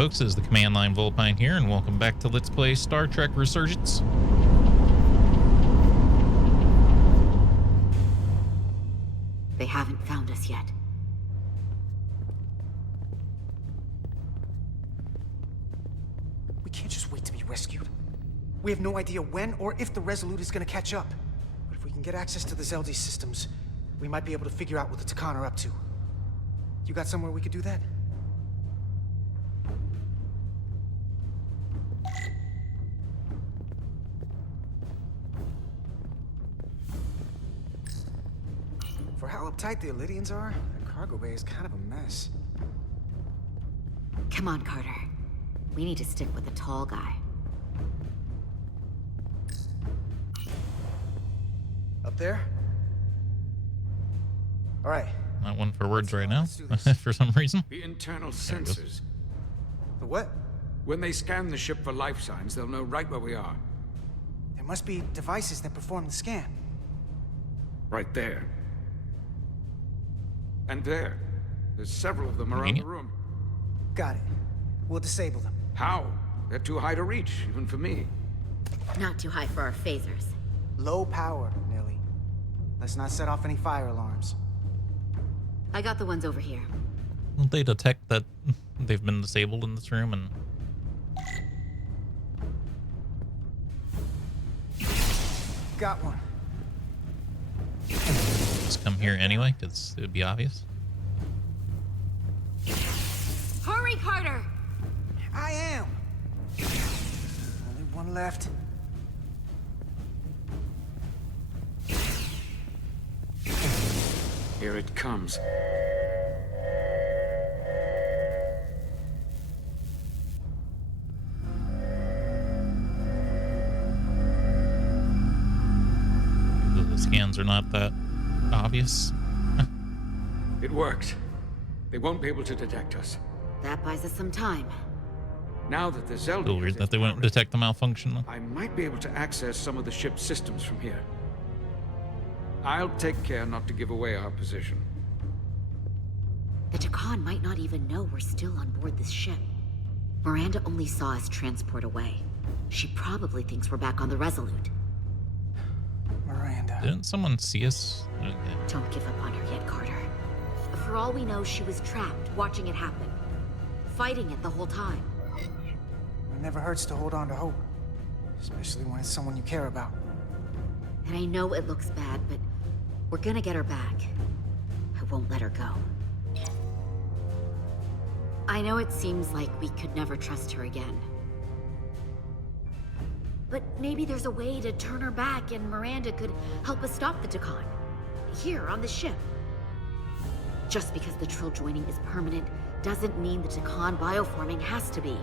folks, this is the Command Line Vulpine here, and welcome back to Let's Play Star Trek Resurgence. They haven't found us yet. We can't just wait to be rescued. We have no idea when or if the Resolute is gonna catch up. But if we can get access to the Zeldi systems, we might be able to figure out what the Takan are up to. You got somewhere we could do that? For how uptight the Illydians are, that cargo bay is kind of a mess. Come on, Carter. We need to stick with the tall guy. Up there? All right. Not one for words right now, Let's do this. for some reason. The internal sensors. The what? When they scan the ship for life signs, they'll know right where we are. There must be devices that perform the scan. Right there. And there. There's several of them around the room. Got it. We'll disable them. How? They're too high to reach, even for me. Not too high for our phasers. Low power, Millie. Let's not set off any fire alarms. I got the ones over here. Won't they detect that they've been disabled in this room and... Got one. just come here anyway, because it would be obvious? Hurry, Carter! I am. Only one left. Here it comes. The scans are not that obvious. It worked. They won't be able to detect us. That buys us some time. Now that the A Zelda little weird that they wouldn't detect the malfunction, though. I might be able to access some of the ship's systems from here. I'll take care not to give away our position. The Takan might not even know we're still on board this ship. Miranda only saw us transport away. She probably thinks we're back on the Resolute. Miranda. Didn't someone see us? Okay. Don't give up on her yet, Carter. For all we know, she was trapped, watching it happen. Fighting it the whole time. It never hurts to hold on to hope. Especially when it's someone you care about. And I know it looks bad, but we're gonna get her back. I won't let her go. I know it seems like we could never trust her again. But maybe there's a way to turn her back and Miranda could help us stop the Takan. Here, on the ship. Just because the Trill joining is permanent doesn't mean the Takan bioforming has to be.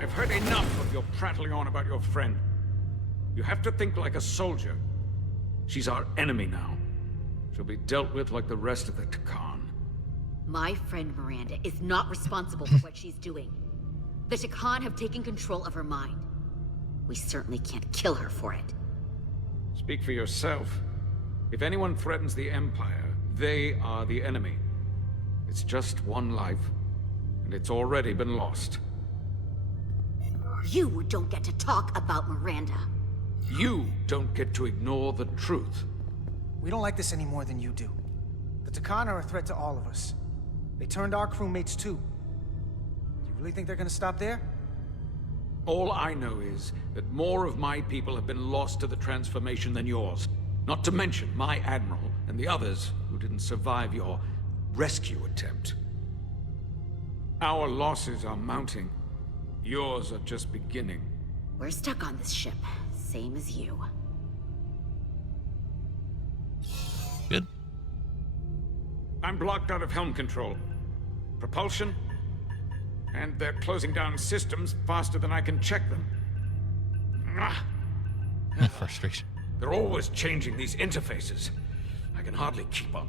I've heard enough of your prattling on about your friend. You have to think like a soldier. She's our enemy now. She'll be dealt with like the rest of the Takan. My friend Miranda is not responsible for what she's doing. The Takan have taken control of her mind. We certainly can't kill her for it. Speak for yourself. If anyone threatens the Empire, they are the enemy. It's just one life, and it's already been lost. You don't get to talk about Miranda. You don't get to ignore the truth. We don't like this any more than you do. The Takan are a threat to all of us. They turned our crewmates too. You really think they're gonna stop there? All I know is that more of my people have been lost to the transformation than yours. Not to mention my admiral and the others who didn't survive your rescue attempt. Our losses are mounting. Yours are just beginning. We're stuck on this ship, same as you. Good. I'm blocked out of helm control. Propulsion? And they're closing down systems faster than I can check them. Ah, Frustration. they're always changing these interfaces. I can hardly keep up.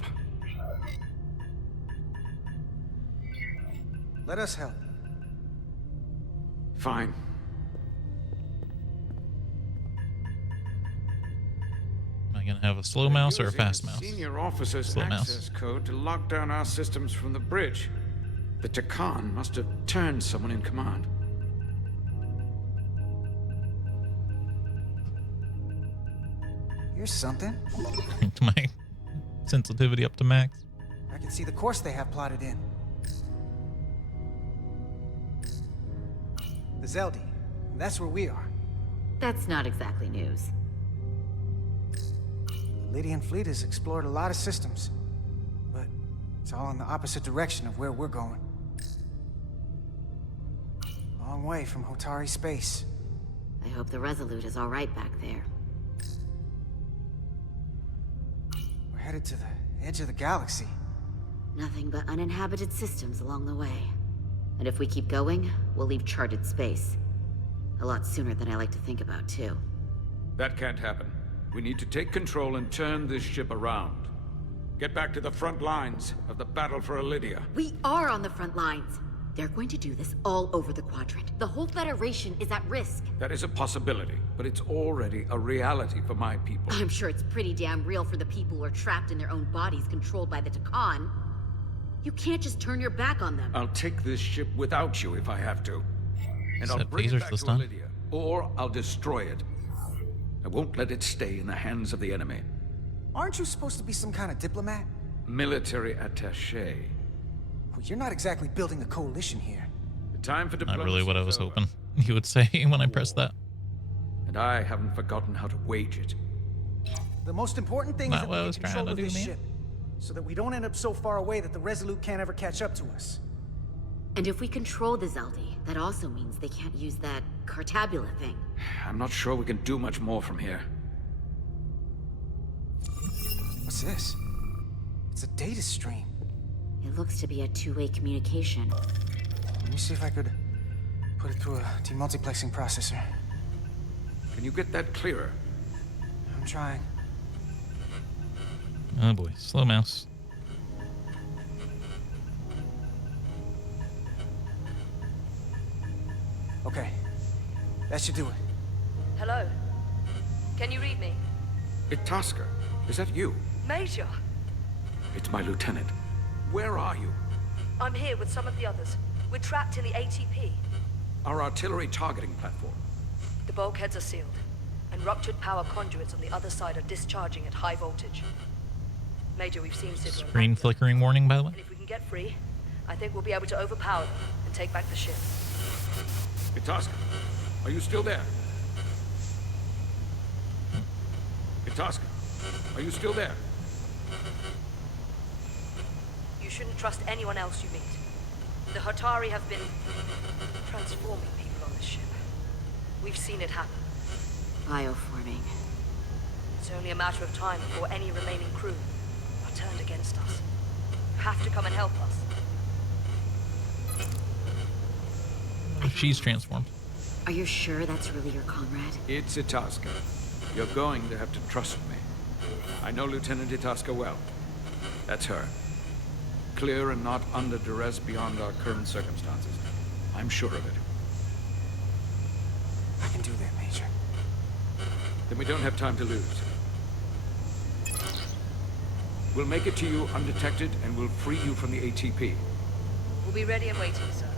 Let us help. Fine. Am I going to have a slow mouse or a fast mouse? Senior officer's Slow mouse. access code to lock down our systems from the bridge. The Takan must have turned someone in command. Here's something. My sensitivity up to max. I can see the course they have plotted in. The Zeldi. That's where we are. That's not exactly news. The Lydian fleet has explored a lot of systems, but it's all in the opposite direction of where we're going. Long way from Hotari space. I hope the Resolute is all right back there. We're headed to the edge of the galaxy. Nothing but uninhabited systems along the way. And if we keep going, we'll leave charted space. A lot sooner than I like to think about, too. That can't happen. We need to take control and turn this ship around. Get back to the front lines of the battle for Elydia. We are on the front lines. They're going to do this all over the quadrant. The whole Federation is at risk. That is a possibility, but it's already a reality for my people. I'm sure it's pretty damn real for the people who are trapped in their own bodies controlled by the Takan. You can't just turn your back on them. I'll take this ship without you if I have to. And I'll Said bring it lasers back this to time? Elydia, or I'll destroy it. I won't let it stay in the hands of the enemy. Aren't you supposed to be some kind of diplomat? Military attaché. Well, you're not exactly building a coalition here. The time for diplomacy Not really what I is was over. hoping you would say when I pressed that. And I haven't forgotten how to wage it. The most important thing Not is that what I we was get trying control to of do, this man. ship, so that we don't end up so far away that the Resolute can't ever catch up to us. And if we control the Zeldi, that also means they can't use that Cartabula thing. I'm not sure we can do much more from here. What's this? It's a data stream. It looks to be a two-way communication. Let me see if I could put it through a demultiplexing processor. Can you get that clearer? I'm trying. Oh boy, slow mouse. Okay. That should do it. Hello? Can you read me? Itasca, is that you? Major! It's my lieutenant. Where are you? I'm here with some of the others. We're trapped in the ATP. Our artillery targeting platform. The bulkheads are sealed, and ruptured power conduits on the other side are discharging at high voltage. Major, we've seen Sidra. Screen flickering warning, by the way. And if we can get free, I think we'll be able to overpower them and take back the ship. Itasca, are you still there? Itasca, are you still there? You shouldn't trust anyone else you meet. The Hotari have been transforming people on this ship. We've seen it happen. Bioforming. It's only a matter of time before any remaining crew are turned against us. You have to come and help us. She's transformed. Are you sure that's really your comrade? It's Itasca. You're going to have to trust me. I know Lieutenant Itasca well. That's her. Clear and not under duress beyond our current circumstances. I'm sure of it. I can do that, Major. Then we don't have time to lose. We'll make it to you undetected, and we'll free you from the ATP. We'll be ready and waiting, sir.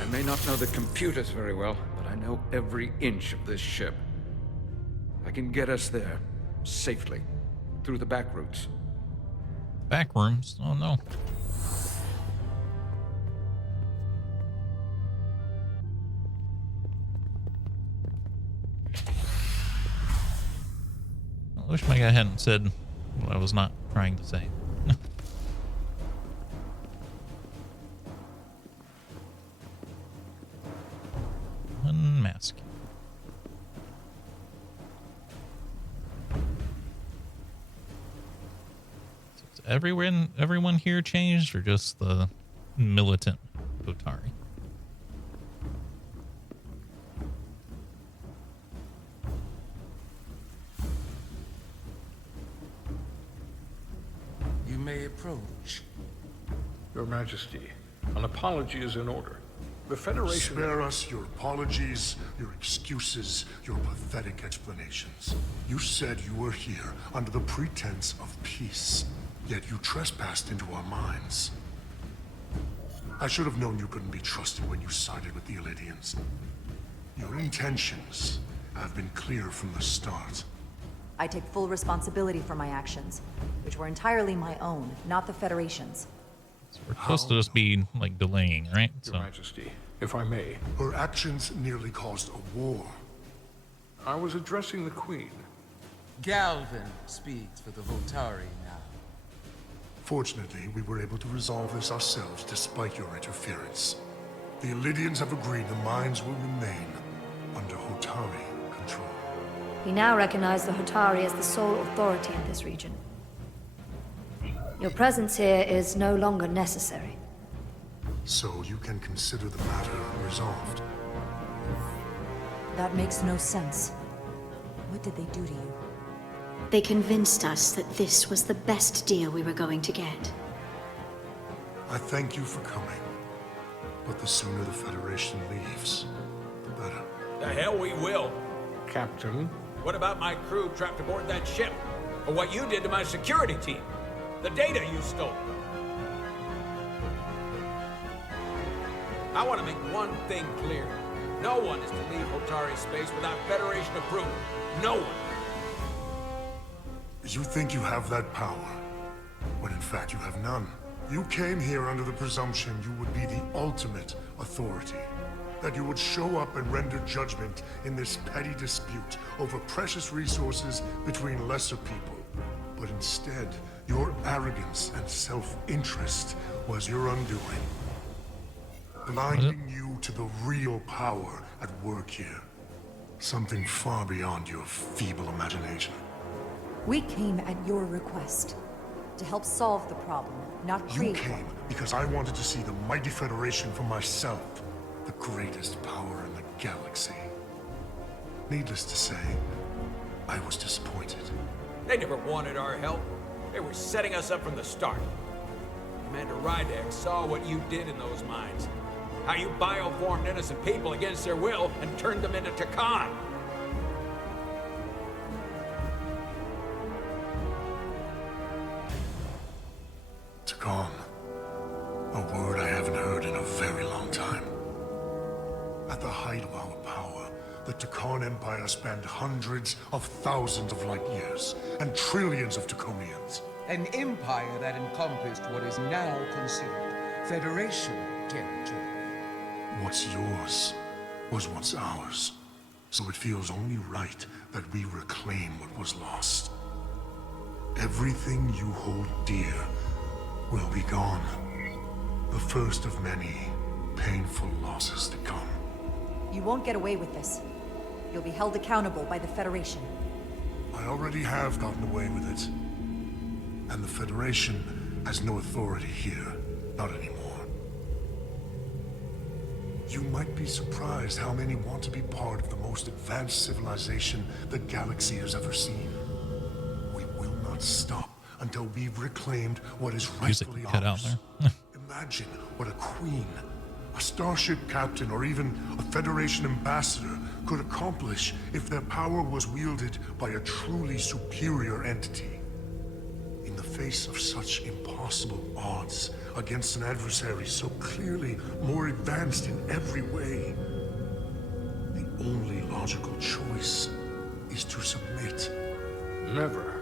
I may not know the computers very well, but I know every inch of this ship. I can get us there, safely, through the back routes. Back rooms. Oh no. I wish my guy hadn't said what I was not trying to say. Unmask. So is everyone here changed, or just the militant Hotari? You may approach. Your Majesty, an apology is in order. The Federation... Spare us your apologies, your excuses, your pathetic explanations. You said you were here under the pretense of peace, yet you trespassed into our minds. I should have known you couldn't be trusted when you sided with the Elydians. Your intentions have been clear from the start. I take full responsibility for my actions, which were entirely my own, not the Federation's. So we're supposed to just be, like, delaying, right? Your Majesty, if I may. Her actions nearly caused a war. I was addressing the Queen. Galvin speaks for the Hotari now. Fortunately, we were able to resolve this ourselves despite your interference. The Elydians have agreed the mines will remain under Hotari control. We now recognize the Hotari as the sole authority in this region. Your presence here is no longer necessary. So you can consider the matter resolved. That makes no sense. What did they do to you? They convinced us that this was the best deal we were going to get. I thank you for coming. But the sooner the Federation leaves, the better. The hell we will. Captain, What about my crew trapped aboard that ship? Or what you did to my security team? The data you stole? I want to make one thing clear. No one is to leave Hotari space without Federation approval. No one. You think you have that power, when in fact you have none. You came here under the presumption you would be the ultimate authority. That you would show up and render judgment in this petty dispute over precious resources between lesser people. But instead, your arrogance and self-interest was your undoing. Blinding you to the real power at work here. Something far beyond your feeble imagination. We came at your request. To help solve the problem, not You create came one. because I wanted to see the mighty Federation for myself. The greatest power in the galaxy. Needless to say, I was disappointed. They never wanted our help. They were setting us up from the start. Commander Rydek saw what you did in those mines. How you bioformed innocent people against their will and turned them into Takan. Takan. A word I haven't heard in a very long time. At the height of our power, the Takan Empire spanned hundreds of thousands of light years and trillions of Taconians. An empire that encompassed what is now considered Federation territory. What's yours was once ours. So it feels only right that we reclaim what was lost. Everything you hold dear will be gone. The first of many painful losses to come. You won't get away with this. You'll be held accountable by the Federation. I already have gotten away with it. And the Federation has no authority here. Not anymore. You might be surprised how many want to be part of the most advanced civilization the galaxy has ever seen. We will not stop until we've reclaimed what is rightfully cut out ours. there. Imagine what a queen, a starship captain, or even a Federation ambassador could accomplish if their power was wielded by a truly superior entity. In the face of such impossible odds against an adversary so clearly more advanced in every way, the only logical choice is to submit. never.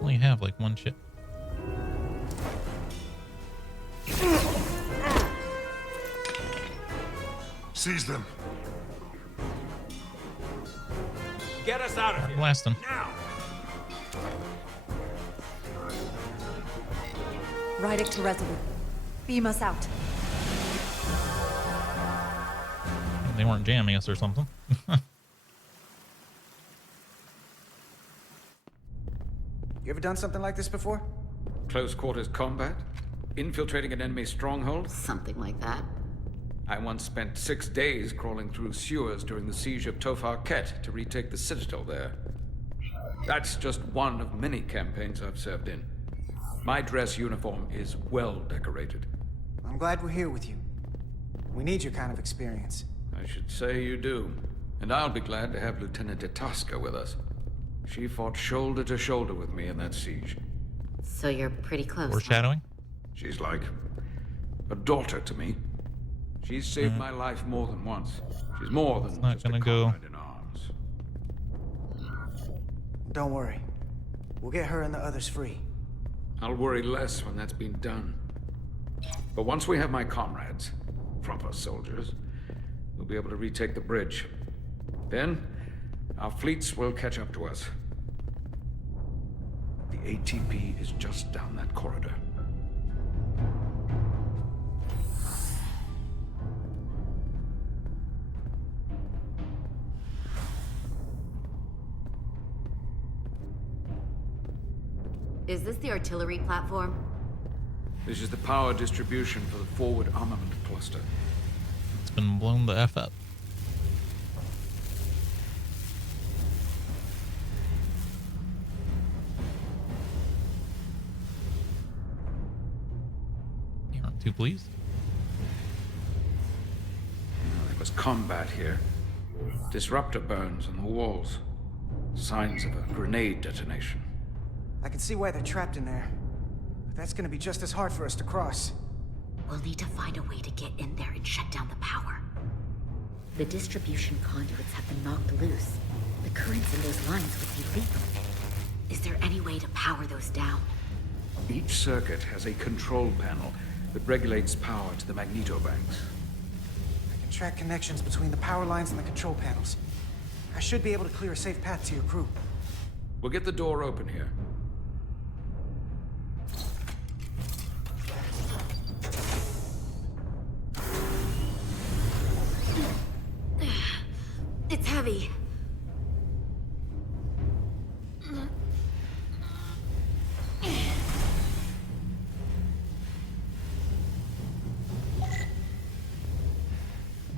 Only have like one ship. Seize them. Get us out of here. Blast them. Now. Rydek to Resolute. Beam us out. They weren't jamming us or something. You ever done something like this before? Close quarters combat? Infiltrating an enemy stronghold? Something like that. I once spent 6 days crawling through sewers during the siege of Tofar Ket to retake the citadel there. That's just one of many campaigns I've served in. My dress uniform is well decorated. I'm glad we're here with you. We need your kind of experience. I should say you do. And I'll be glad to have Lieutenant Itaska with us. She fought shoulder to shoulder with me in that siege. So you're pretty close. Huh? Foreshadowing. She's like a daughter to me. She's saved my life more than once. She's more than not just a gonna go. comrade in arms. Don't worry. We'll get her and the others free. I'll worry less when that's been done. But once we have my comrades, proper soldiers, we'll be able to retake the bridge. Then, our fleets will catch up to us. The ATP is just down that corridor. Is this the artillery platform? This is the power distribution for the forward armament cluster. It's been blown the F up. You aren't too pleased? There was combat here. Disruptor burns on the walls. Signs of a grenade detonation. I can see why they're trapped in there. But that's gonna be just as hard for us to cross. We'll need to find a way to get in there and shut down the power. The distribution conduits have been knocked loose. The currents in those lines would be lethal. Is there any way to power those down? Each circuit has a control panel that regulates power to the magnetobanks. I can track connections between the power lines and the control panels. I should be able to clear a safe path to your crew. We'll get the door open here. It's heavy.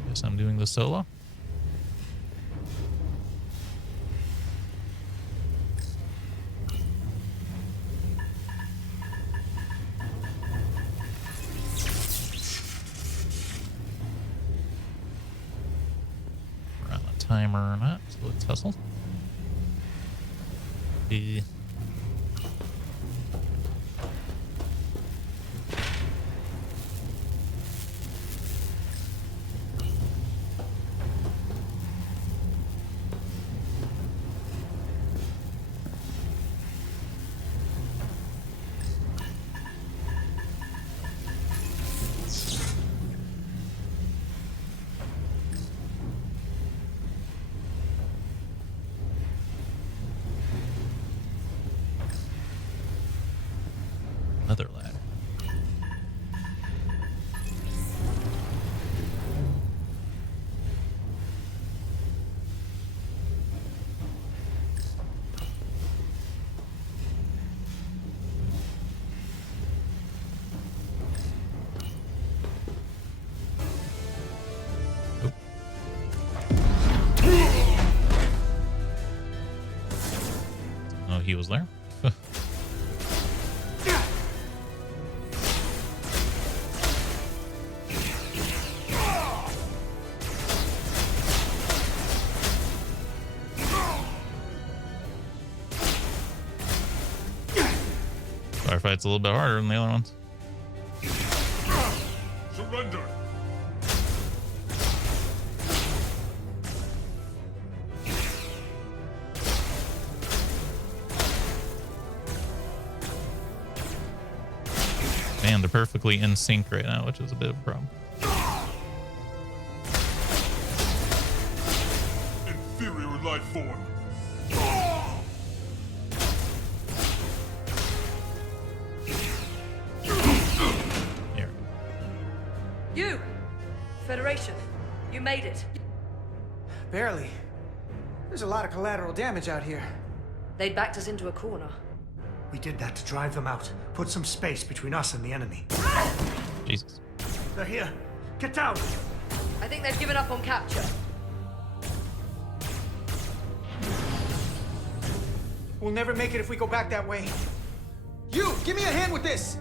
Guess I'm doing the solo. We're on a timer or not, so let's hustle. Another ladder. Oh, he was there. Fight's a little bit harder than the other ones. Surrender! Man, they're perfectly in sync right now, which is a bit of a problem. Inferior life form. You! Federation, you made it. Barely. There's a lot of collateral damage out here. They'd backed us into a corner. We did that to drive them out. Put some space between us and the enemy. Jesus. They're here. Get down! I think they've given up on capture. We'll never make it if we go back that way. You, give me a hand with this!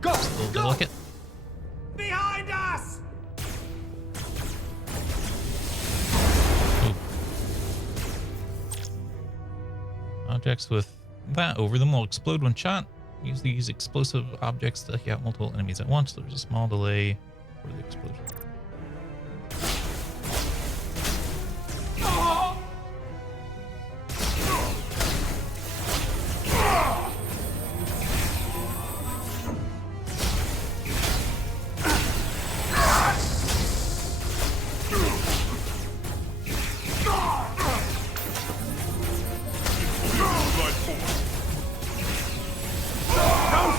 Go! Still Go! delicate. Behind us! Objects with that over them will explode when shot. Use these explosive objects to take out multiple enemies at once. There's a small delay for the explosion.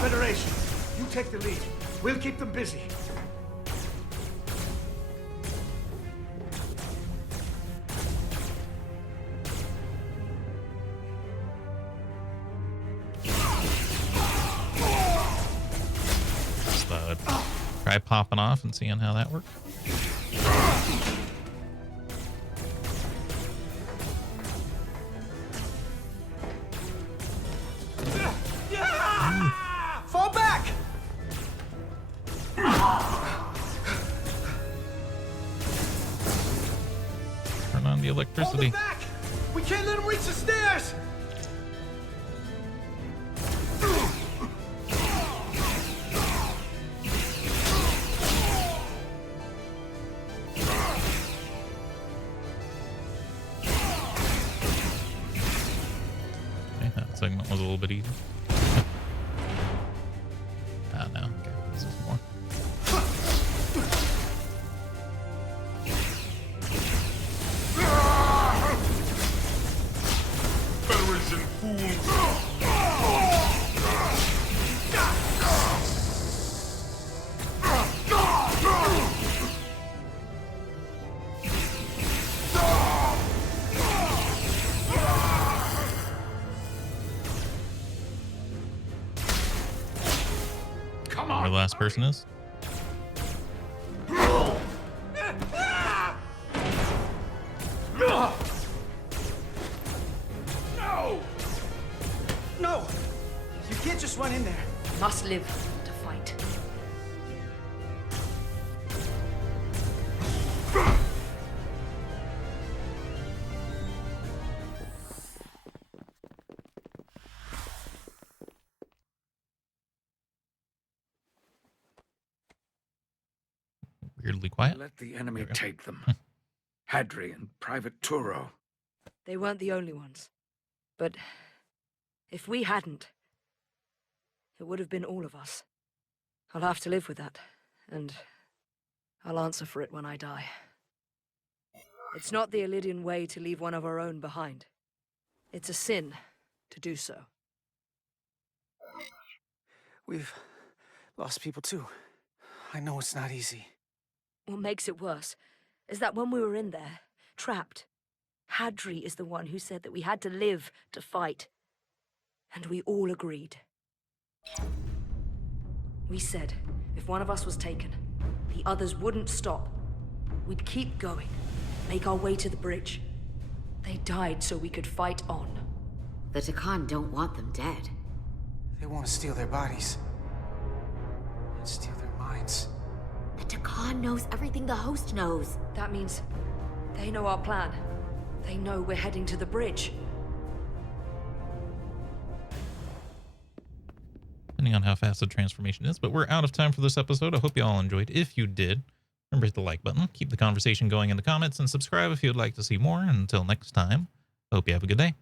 Federation, you take the lead. We'll keep them busy. So try popping off and seeing how that works. Fall back! Turn on the Hold electricity. them back! We can't let them reach the stairs! Okay, that segment was a little bit easy. Ah, no. Okay, this is more. Federation fools! Come Where on! the last person is? No! No! You can't just run in there. Must live to fight. Weirdly quiet. Let the enemy take them. Hadri and Private Turo. They weren't the only ones. But if we hadn't, it would have been all of us. I'll have to live with that, and I'll answer for it when I die. It's not the Illidian way to leave one of our own behind. It's a sin to do so. We've lost people too. I know it's not easy. What makes it worse is that when we were in there, trapped, Hadri is the one who said that we had to live to fight. And we all agreed. We said if one of us was taken, the others wouldn't stop. We'd keep going, make our way to the bridge. They died so we could fight on. The Takan don't want them dead. They want to steal their bodies. And steal their minds. The Takan knows everything the host knows. That means they know our plan. They know we're heading to the bridge. Depending on how fast the transformation is, but we're out of time for this episode. I hope you all enjoyed. If you did, remember to hit the like button, keep the conversation going in the comments, and subscribe if you'd like to see more. And until next time, hope you have a good day.